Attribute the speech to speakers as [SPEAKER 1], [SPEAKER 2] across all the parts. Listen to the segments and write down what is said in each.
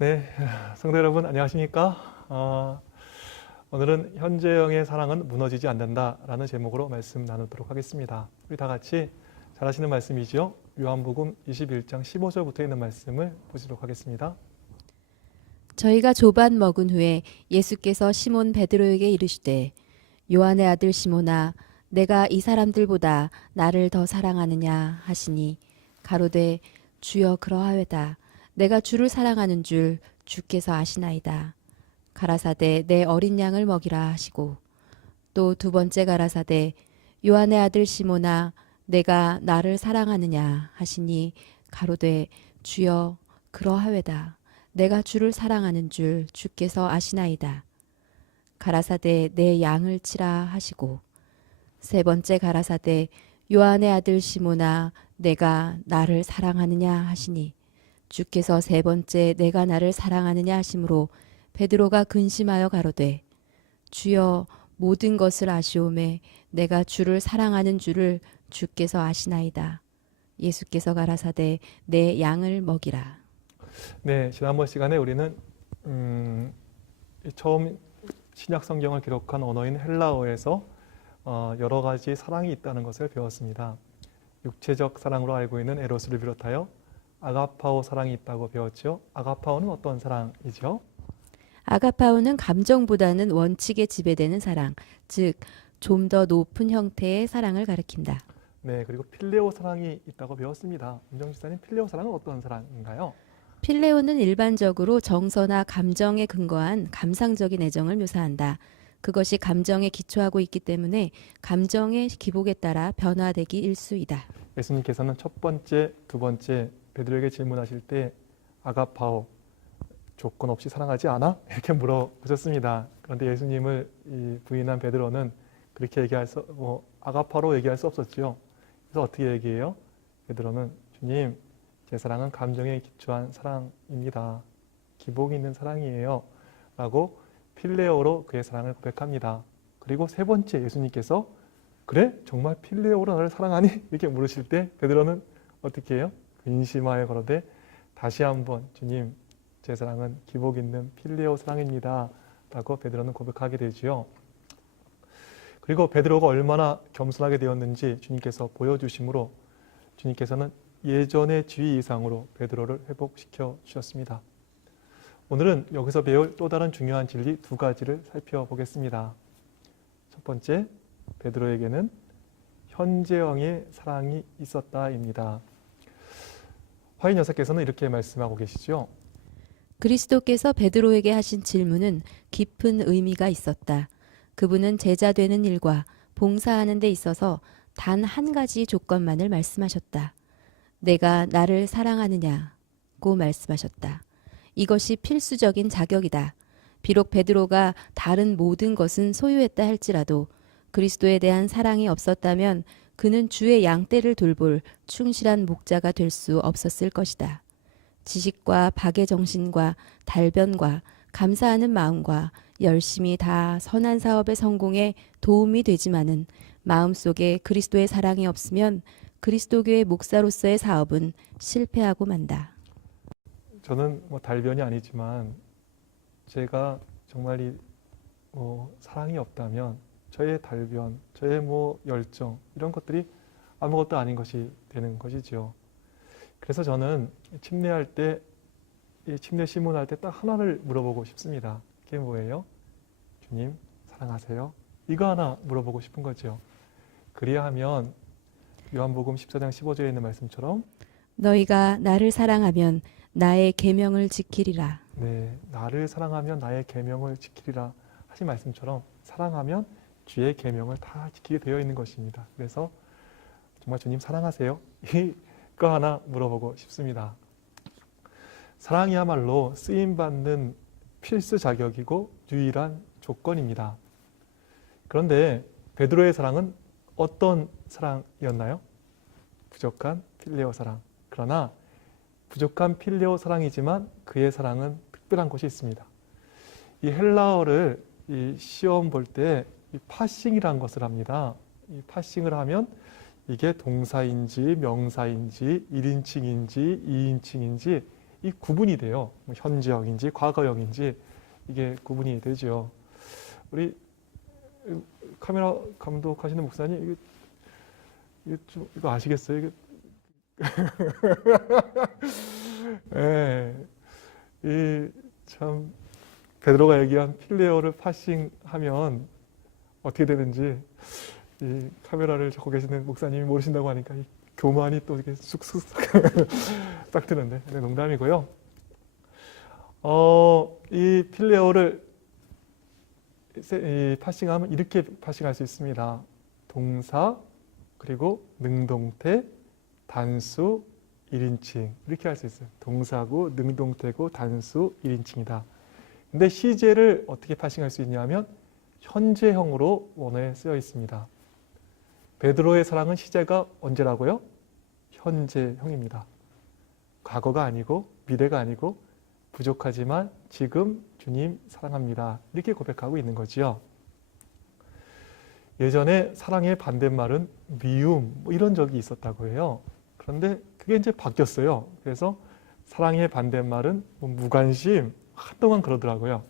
[SPEAKER 1] 네, 성도 여러분 안녕하십니까? 어, 오늘은 현재형의 사랑은 무너지지 않는다라는 제목으로 말씀 나누도록 하겠습니다. 우리 다 같이 잘 아시는 말씀이죠? 요한복음 21장 15절부터 있는 말씀을 보시도록 하겠습니다.
[SPEAKER 2] 저희가 조반 먹은 후에 예수께서 시몬 베드로에게 이르시되 요한의 아들 시몬아 내가 이 사람들보다 나를 더 사랑하느냐 하시니 가로되 주여 그러하외다 내가 주를 사랑하는 줄 주께서 아시나이다 가라사대 내 어린 양을 먹이라 하시고 또 두 번째 가라사대 요한의 아들 시몬아 내가 나를 사랑하느냐 하시니 가로되 주여 그러하외다 내가 주를 사랑하는 줄 주께서 아시나이다. 가라사대 내 양을 치라 하시고 세 번째 가라사대 요한의 아들 시모나 내가 나를 사랑하느냐 하시니 주께서 세 번째 내가 나를 사랑하느냐 하심으로 베드로가 근심하여 가로되 주여 모든 것을 아시오매 내가 주를 사랑하는 줄을 주께서 아시나이다. 예수께서 가라사대 내 양을 먹이라.
[SPEAKER 1] 네, 지난번 시간에 우리는 음, 이 처음 신약 성경을 기록한 언어인 헬라어에서 어, 여러 가지 사랑이 있다는 것을 배웠습니다. 육체적 사랑으로 알고 있는 에로스를 비롯하여 아가파오 사랑이 있다고 배웠죠. 아가파오는 어떤 사랑이죠?
[SPEAKER 2] 아가파오는 감정보다는 원칙에 지배되는 사랑, 즉 좀 더 높은 형태의 사랑을 가리킨다.
[SPEAKER 1] 네, 그리고 필레오 사랑이 있다고 배웠습니다. 김정 지사님, 필레오 사랑은 어떤 사랑인가요?
[SPEAKER 2] 필레오는 일반적으로 정서나 감정에 근거한 감상적인 애정을 묘사한다. 그것이 감정에 기초하고 있기 때문에 감정의 기복에 따라 변화되기 일수이다.
[SPEAKER 1] 예수님께서는 첫 번째, 두 번째 베드로에게 질문하실 때 아가파오 조건 없이 사랑하지 않아? 이렇게 물어보셨습니다. 그런데 예수님을 이 부인한 베드로는 그렇게 얘기할 수, 뭐 아가파로 얘기할 수 없었죠. 그래서 어떻게 얘기해요? 베드로는 주님, 제 사랑은 감정에 기초한 사랑입니다. 기복이 있는 사랑이에요. 라고 필레오로 그의 사랑을 고백합니다. 그리고 세 번째 예수님께서 그래? 정말 필레오로 나를 사랑하니? 이렇게 물으실 때 베드로는 어떻게 해요? 근심하여 걸어대 다시 한번 주님 제 사랑은 기복 있는 필레오 사랑입니다. 라고 베드로는 고백하게 되지요. 그리고 베드로가 얼마나 겸손하게 되었는지 주님께서 보여주심으로 주님께서는 예전의 지위 이상으로 베드로를 회복시켜 주셨습니다. 오늘은 여기서 배울 또 다른 중요한 진리 두 가지를 살펴보겠습니다. 첫 번째, 베드로에게는 현재형의 사랑이 있었다입니다. 화인 여사께서는 이렇게 말씀하고 계시죠.
[SPEAKER 2] 그리스도께서 베드로에게 하신 질문은 깊은 의미가 있었다. 그분은 제자 되는 일과 봉사하는 데 있어서 단 한 가지 조건만을 말씀하셨다. 내가 나를 사랑하느냐고 말씀하셨다. 이것이 필수적인 자격이다. 비록 베드로가 다른 모든 것은 소유했다 할지라도 그리스도에 대한 사랑이 없었다면 그는 주의 양떼를 돌볼 충실한 목자가 될 수 없었을 것이다. 지식과 박의 정신과 달변과 감사하는 마음과 열심히 다 선한 사업의 성공에 도움이 되지만은 마음속에 그리스도의 사랑이 없으면 그리스도교의 목사로서의 사업은 실패하고 만다.
[SPEAKER 1] 저는 뭐 달변이 아니지만 제가 정말 이뭐 사랑이 없다면 저의 달변, 저의 뭐 열정 이런 것들이 아무것도 아닌 것이 되는 것이지요. 그래서 저는 침례할 때, 이 침례 시문할 때 딱 하나를 물어보고 싶습니다. 그게 뭐예요? 주님 사랑하세요? 이거 하나 물어보고 싶은 거죠. 그리하면 요한복음 14장 15절에 있는 말씀처럼
[SPEAKER 2] 너희가 나를 사랑하면 나의 계명을 지키리라.
[SPEAKER 1] 네, 나를 사랑하면 나의 계명을 지키리라 하신 말씀처럼 사랑하면 주의 계명을 다 지키게 되어 있는 것입니다. 그래서 정말 주님 사랑하세요? 이거 하나 물어보고 싶습니다. 사랑이야말로 쓰임 받는 필수 자격이고 유일한 조건입니다. 그런데 베드로의 사랑은 어떤 사랑이었나요? 부족한 필레오 사랑. 그러나 부족한 필레오 사랑이지만 그의 사랑은 특별한 것이 있습니다. 이 헬라어를 이 시험 볼 때 파싱이라는 것을 합니다. 이 파싱을 하면 이게 동사인지 명사인지 1인칭인지 2인칭인지 이 구분이 돼요. 뭐 현재형인지 과거형인지 이게 구분이 되죠. 우리 카메라 감독하시는 목사님 이거, 좀 이거 아시겠어요? 이거 예. 이참 베드로가 얘기한 필레어를 파싱하면 어떻게 되는지 이 카메라를 잡고 계시는 목사님이 모르신다고 하니까 이 교만이 또 이렇게 쑥쑥 딱 드는데 네, 농담이고요. 어, 이 필레어를 세- 이 파싱하면 이렇게 파싱할 수 있습니다. 동사 그리고 능동태 단수 1인칭 이렇게 할 수 있어요. 동사고 능동태고 단수 1인칭이다. 근데 시제를 어떻게 파싱할 수 있냐면 현재형으로 원어에 쓰여 있습니다. 베드로의 사랑은 시제가 언제라고요? 현재형입니다. 과거가 아니고 미래가 아니고 부족하지만 지금 주님 사랑합니다. 이렇게 고백하고 있는 거지요. 예전에 사랑의 반대말은 미움 뭐 이런 적이 있었다고 해요. 그런데 그게 이제 바뀌었어요. 그래서 사랑의 반대말은 뭐 무관심 한동안 그러더라고요.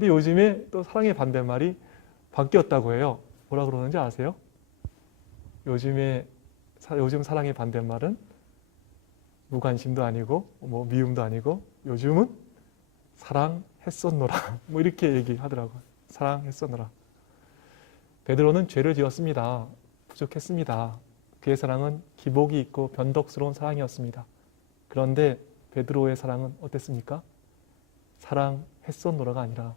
[SPEAKER 1] 근데 요즘에 또 사랑의 반대말이 바뀌었다고 해요. 뭐라 그러는지 아세요? 요즘에 사- 요즘 사랑의 반대말은 무관심도 아니고 뭐 미움도 아니고 요즘은 사랑했었노라 뭐 이렇게 얘기하더라고요. 사랑했었노라. 베드로는 죄를 지었습니다. 부족했습니다. 그의 사랑은 기복이 있고 변덕스러운 사랑이었습니다. 그런데 베드로의 사랑은 어땠습니까? 사랑했었노라가 아니라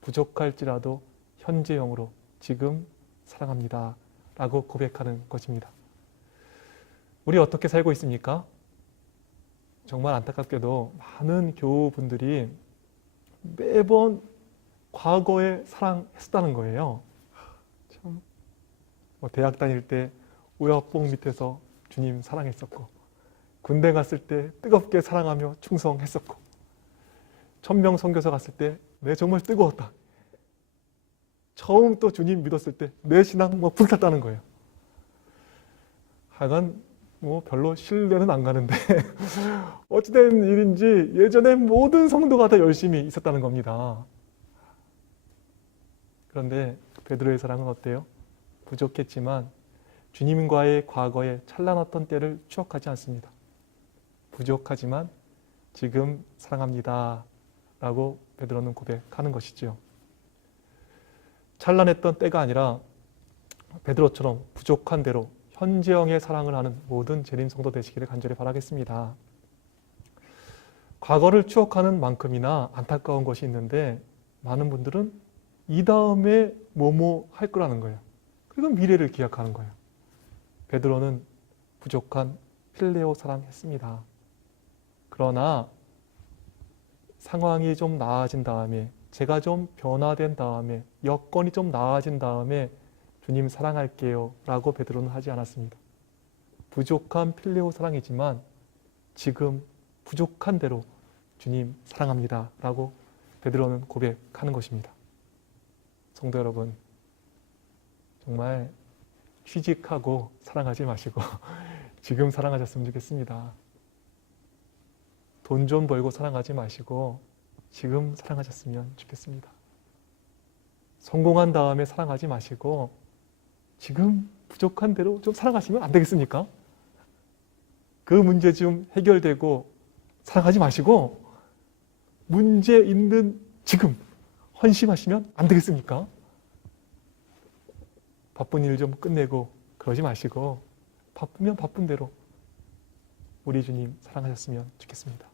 [SPEAKER 1] 부족할지라도 현재형으로 지금 사랑합니다. 라고 고백하는 것입니다. 우리 어떻게 살고 있습니까? 정말 안타깝게도 많은 교우분들이 매번 과거에 사랑했었다는 거예요. 참, 뭐 대학 다닐 때 우여뽕 밑에서 주님 사랑했었고, 군대 갔을 때 뜨겁게 사랑하며 충성했었고, 천명 선교사 갔을 때 내 정말 뜨거웠다. 처음 또 주님 믿었을 때 내 신앙 뭐 불탔다는 거예요. 하여간 뭐 별로 신뢰는 안 가는데 어찌된 일인지 예전에 모든 성도가 다 열심히 있었다는 겁니다. 그런데 베드로의 사랑은 어때요? 부족했지만 주님과의 과거의 찬란했던 때를 추억하지 않습니다. 부족하지만 지금 사랑합니다. 라고 베드로는 고백하는 것이지요. 찬란했던 때가 아니라 베드로처럼 부족한 대로 현재형의 사랑을 하는 모든 재림 성도 되시기를 간절히 바라겠습니다. 과거를 추억하는 만큼이나 안타까운 것이 있는데 많은 분들은 이 다음에 뭐뭐 할 거라는 거예요. 그리고 미래를 기약하는 거예요. 베드로는 부족한 필레오 사랑했습니다. 그러나 상황이 좀 나아진 다음에 제가 좀 변화된 다음에 여건이 좀 나아진 다음에 주님 사랑할게요 라고 베드로는 하지 않았습니다. 부족한 필레오 사랑이지만 지금 부족한 대로 주님 사랑합니다 라고 베드로는 고백하는 것입니다. 성도 여러분 정말 취직하고 사랑하지 마시고 지금 사랑하셨으면 좋겠습니다. 돈 좀 벌고 사랑하지 마시고 지금 사랑하셨으면 좋겠습니다. 성공한 다음에 사랑하지 마시고 지금 부족한 대로 좀 사랑하시면 안 되겠습니까? 그 문제 좀 해결되고 사랑하지 마시고 문제 있는 지금 헌신하시면 안 되겠습니까? 바쁜 일 좀 끝내고 그러지 마시고 바쁘면 바쁜 대로 우리 주님 사랑하셨으면 좋겠습니다.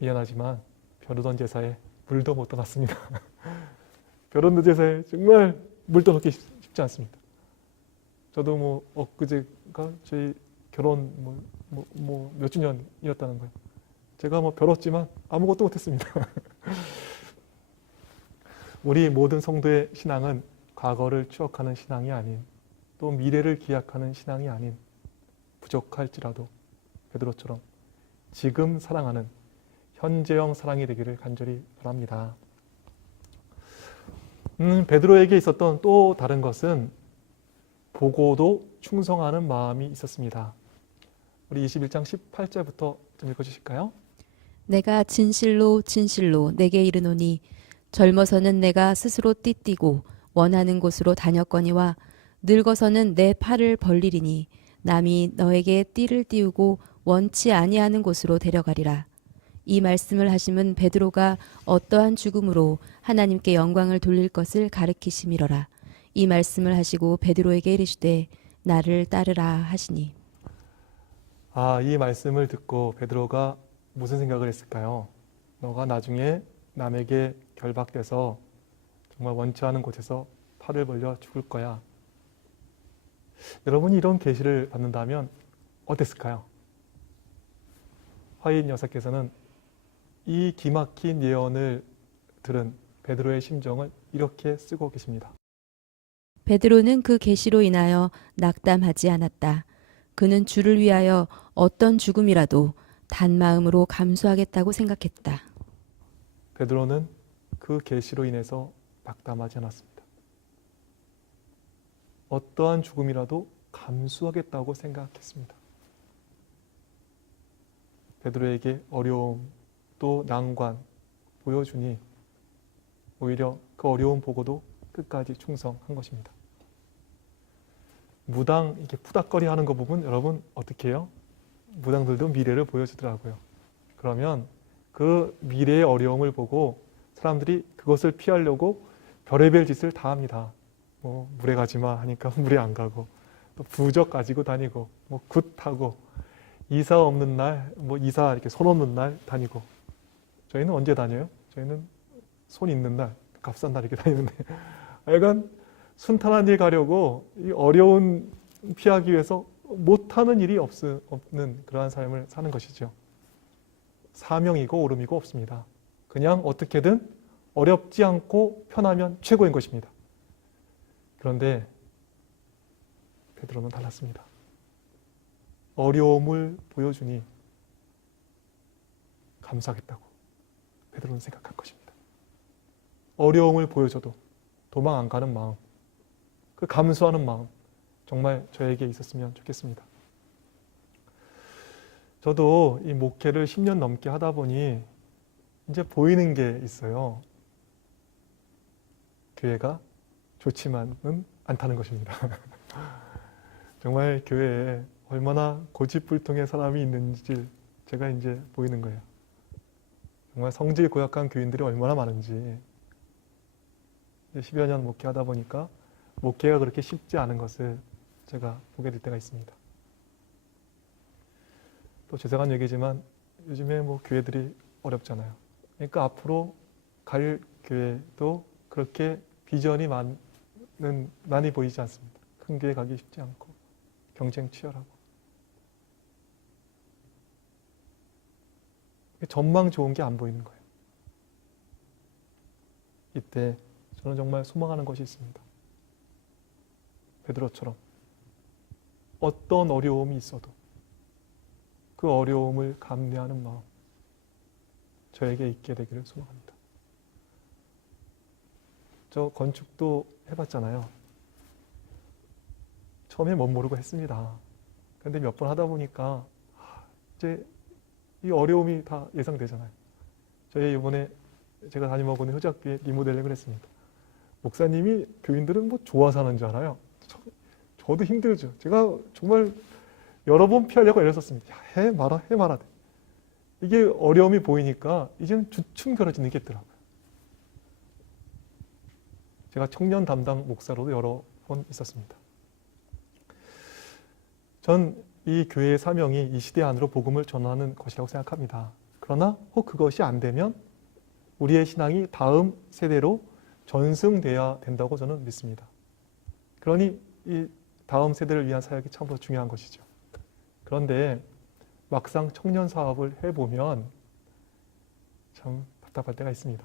[SPEAKER 1] 미안하지만 벼르던 제사에 물도 못 떠났습니다. 벼르던 제사에 정말 물 떠넣기 쉽- 쉽지 않습니다. 저도 뭐 엊그제가 저희 결혼 뭐, 뭐, 몇 주년이었다는 거예요. 제가 뭐 벼렀지만 아무것도 못했습니다. 우리 모든 성도의 신앙은 과거를 추억하는 신앙이 아닌 또 미래를 기약하는 신앙이 아닌 부족할지라도 베드로처럼 지금 사랑하는 현재형 사랑이 되기를 간절히 바랍니다. 음, 베드로에게 있었던 또 다른 것은 보고도 충성하는 마음이 있었습니다. 우리 21장 18절부터 좀 읽어주실까요?
[SPEAKER 2] 내가 진실로 진실로 내게 이르노니 젊어서는 내가 스스로 띠띠고 원하는 곳으로 다녔거니와 늙어서는 내 팔을 벌리리니 남이 너에게 띠를 띄우고 원치 아니하는 곳으로 데려가리라. 이 말씀을 하심은 베드로가 어떠한 죽음으로 하나님께 영광을 돌릴 것을 가르키심이로라. 이 말씀을 하시고 베드로에게 이르시되 나를 따르라 하시니
[SPEAKER 1] 아, 이 말씀을 듣고 베드로가 무슨 생각을 했을까요? 너가 나중에 남에게 결박돼서 정말 원치 않은 곳에서 팔을 벌려 죽을 거야. 여러분이 이런 계시를 받는다면 어땠을까요? 화인 여사께서는 이 기막힌 예언을 들은 베드로의 심정을 이렇게 쓰고 계십니다.
[SPEAKER 2] 베드로는 그 계시로 인하여 낙담하지 않았다. 그는 주를 위하여 어떤 죽음이라도 단 마음으로 감수하겠다고 생각했다.
[SPEAKER 1] 베드로는 그 계시로 인해서 낙담하지 않았습니다. 어떠한 죽음이라도 감수하겠다고 생각했습니다. 베드로에게 어려움 또 난관 보여주니 오히려 그 어려움 보고도 끝까지 충성한 것입니다. 무당 이렇게 푸닥거리 하는 거 보면 여러분 어떻게 해요? 무당들도 미래를 보여주더라고요. 그러면 그 미래의 어려움을 보고 사람들이 그것을 피하려고 별의별 짓을 다 합니다. 뭐 물에 가지 마 하니까 물에 안 가고 또 부적 가지고 다니고 뭐굿 타고 이사 없는 날 뭐 이사 이렇게 손 없는 날 다니고 저희는 언제 다녀요? 저희는 손 있는 날 값싼 날 이렇게 다니는데 약간 순탄한 일 가려고 이 어려운 피하기 위해서 못하는 일이 없, 없는 그러한 삶을 사는 것이죠. 사명이고 오름이고 없습니다. 그냥 어떻게든 어렵지 않고 편하면 최고인 것입니다. 그런데 베드로는 달랐습니다. 어려움을 보여주니 감사하겠다고 베드로는 생각한 것입니다. 어려움을 보여줘도 도망 안 가는 마음, 그 감수하는 마음 정말 저에게 있었으면 좋겠습니다. 저도 이 목회를 10년 넘게 하다 보니 이제 보이는 게 있어요. 교회가 좋지만은 않다는 것입니다. 정말 교회에 얼마나 고집불통의 사람이 있는지 제가 이제 보이는 거예요. 정말 성질 고약한 교인들이 얼마나 많은지 10여 년 목회하다 보니까 목회가 그렇게 쉽지 않은 것을 제가 보게 될 때가 있습니다. 또 죄송한 얘기지만 요즘에 뭐 교회들이 어렵잖아요. 그러니까 앞으로 갈 교회도 그렇게 비전이 많은 많이 보이지 않습니다. 큰 교회 가기 쉽지 않고 경쟁 치열하고 전망 좋은 게 안 보이는 거예요. 이때 저는 정말 소망하는 것이 있습니다. 베드로처럼 어떤 어려움이 있어도 그 어려움을 감내하는 마음 저에게 있게 되기를 소망합니다. 저 건축도 해봤잖아요. 처음에 못 모르고 했습니다. 근데 몇 번 하다 보니까 이제 이 어려움이 다 예상되잖아요. 저희 이번에 제가 있는 효작교회 리모델링을 했습니다. 목사님이 교인들은 뭐 좋아서 하는 줄 알아요. 저, 저도 힘들죠. 제가 정말 여러 번 피하려고 애를 썼습니다. 야, 해 말아, 해 말아. 이게 어려움이 보이니까 이제는 주춤 결어지는 게 있더라고요. 제가 청년 담당 목사로도 여러 번 있었습니다. 전 이 교회의 사명이 이 시대 안으로 복음을 전하는 것이라고 생각합니다. 그러나 혹 그것이 안 되면 우리의 신앙이 다음 세대로 전승돼야 된다고 저는 믿습니다. 그러니 이 다음 세대를 위한 사역이 참으로 중요한 것이죠. 그런데 막상 청년 사업을 해보면 참 답답할 때가 있습니다.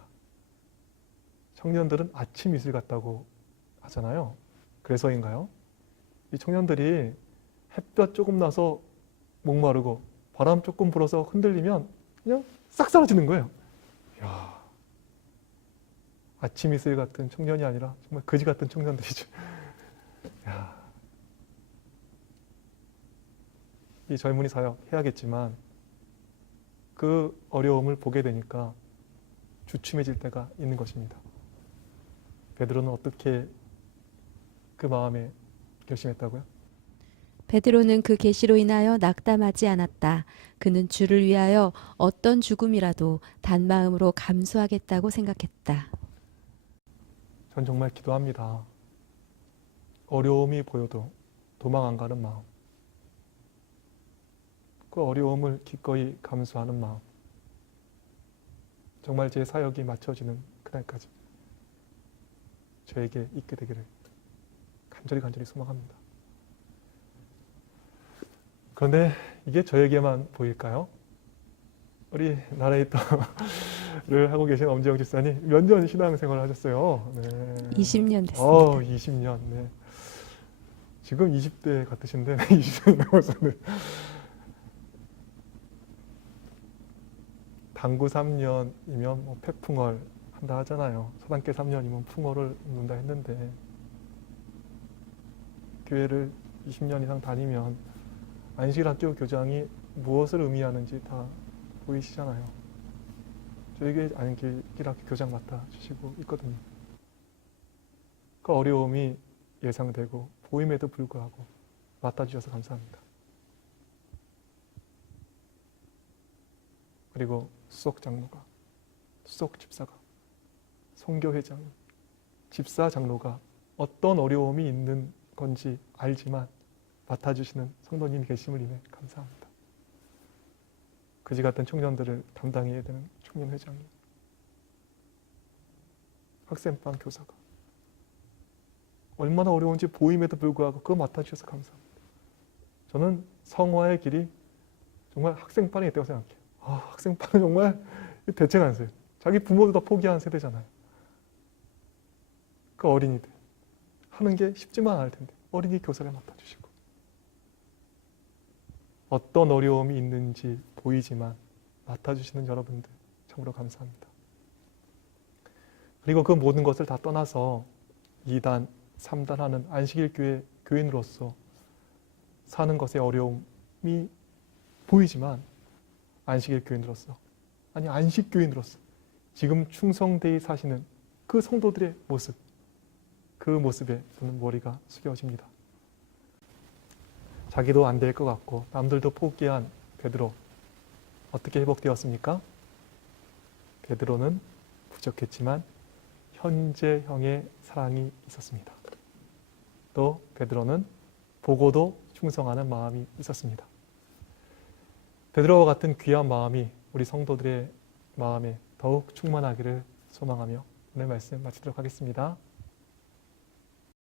[SPEAKER 1] 청년들은 아침 이슬 같다고 하잖아요. 그래서인가요? 이 청년들이 햇볕 조금 나서 목마르고 바람 조금 불어서 흔들리면 그냥 싹 사라지는 거예요. 이야, 아침 이슬 같은 청년이 아니라 정말 거지 같은 청년들이죠. 이야, 이 젊은이 사역 해야겠지만 그 어려움을 보게 되니까 주춤해질 때가 있는 것입니다. 베드로는 어떻게 그 마음에 결심했다고요?
[SPEAKER 2] 베드로는 그 계시로 인하여 낙담하지 않았다. 그는 주를 위하여 어떤 죽음이라도 단마음으로 감수하겠다고 생각했다.
[SPEAKER 1] 전 정말 기도합니다. 어려움이 보여도 도망 안 가는 마음. 그 어려움을 기꺼이 감수하는 마음. 정말 제 사역이 맞춰지는 그날까지 저에게 있게 되기를 간절히 간절히 소망합니다. 그런데 이게 저에게만 보일까요? 우리 나레이터를 하고 계신 엄지영 집사님 몇 년 신앙생활을 하셨어요? 네.
[SPEAKER 2] 20년 됐습니다.
[SPEAKER 1] 어, 20년. 네. 지금 20대 같으신데 20년 넘어서는 당구 3년이면 뭐 폐풍월 한다 하잖아요. 서당계 3년이면 풍월을 입는다 했는데 교회를 20년 이상 다니면 안식일학교 교장이 무엇을 의미하는지 다 보이시잖아요. 저에게 안식일학교 교장 맡아 주시고 있거든요. 그 어려움이 예상되고 보임에도 불구하고 맡아주셔서 감사합니다. 그리고 수석 장로가, 수석 집사가, 성교 회장, 집사 장로가 어떤 어려움이 있는 건지 알지만 맡아주시는 성도님이 계심을 인해 감사합니다. 그지 같은 청년들을 담당해야 되는 청년회장이, 학생반 교사가 얼마나 어려운지 보임에도 불구하고 그거 맡아주셔서 감사합니다. 저는 성화의 길이 정말 학생반에 있다고 생각해요. 아, 학생반은 정말 대책 안 써요. 자기 부모도 다 포기한 세대잖아요. 그 어린이들 하는 게 쉽지만 않을 텐데 어린이 교사를 맡아주시고 어떤 어려움이 있는지 보이지만 맡아주시는 여러분들 참으로 감사합니다. 그리고 그 모든 것을 다 떠나서 2단, 3단 하는 안식일 교회 교인으로서 사는 것의 어려움이 보이지만 안식일 교인으로서 아니 안식 교인으로서 지금 충성되이 사시는 그 성도들의 모습 그 모습에 저는 머리가 숙여집니다. 자기도 안 될 것 같고 남들도 포기한 베드로 어떻게 회복되었습니까? 베드로는 부족했지만 현재 형의 사랑이 있었습니다. 또 베드로는 보고도 충성하는 마음이 있었습니다. 베드로와 같은 귀한 마음이 우리 성도들의 마음에 더욱 충만하기를 소망하며 오늘 말씀 마치도록 하겠습니다.